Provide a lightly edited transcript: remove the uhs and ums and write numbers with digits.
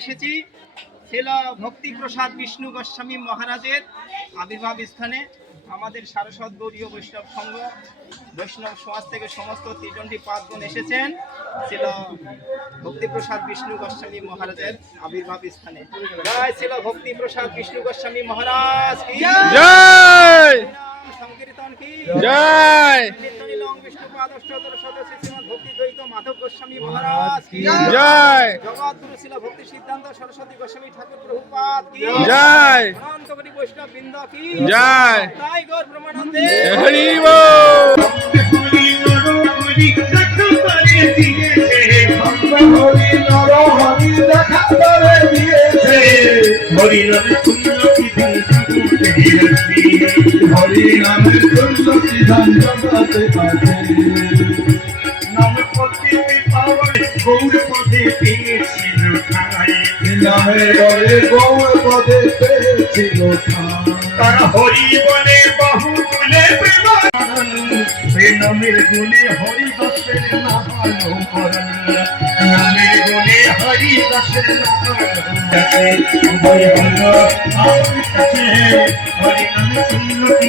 এসেছি ছিল ভক্তি প্রসাদ বিষ্ণু গোস্বামী মহারাজের আবির্ভাব স্থানে। আমাদের সারস্বত গৌরীয় বৈষ্ণব সংঘ বৈষ্ণব সমাজ থেকে সমস্ত ত্রিজন্ডী পাঁচজন এসেছেন ছিল ভক্তি প্রসাদ বিষ্ণু গোস্বামী মহারাজের আবির্ভাব স্থানে। জয় ছিল ভক্তি প্রসাদ বিষ্ণু গোস্বামী মহারাজ কি জয়, সংকীর্তন কি জয়, বিষ্ণুপাদ অষ্টদশ সদস্য শ্রীমৎ ভক্তি দ্বৈত মাধব গোস্বামী মহারাজ কি জয়, জগৎগুরু ছিল ভক্তি সিদ্ধান্ত সরস্বতী গোস্বামী ঠাকুর প্রভুপাদ কি জয়, অনন্ত কোটি বৈষ্ণব বৃন্দ কি জয়, তাই গৌর ব্রহ্মানন্দে হরি বল। তারা হরি বলে বাহুলে নামের গুণে হরি দাসের নামানো করণ, নামের গুণে হরি দাসের নামানো হরি নামে তুল্য কি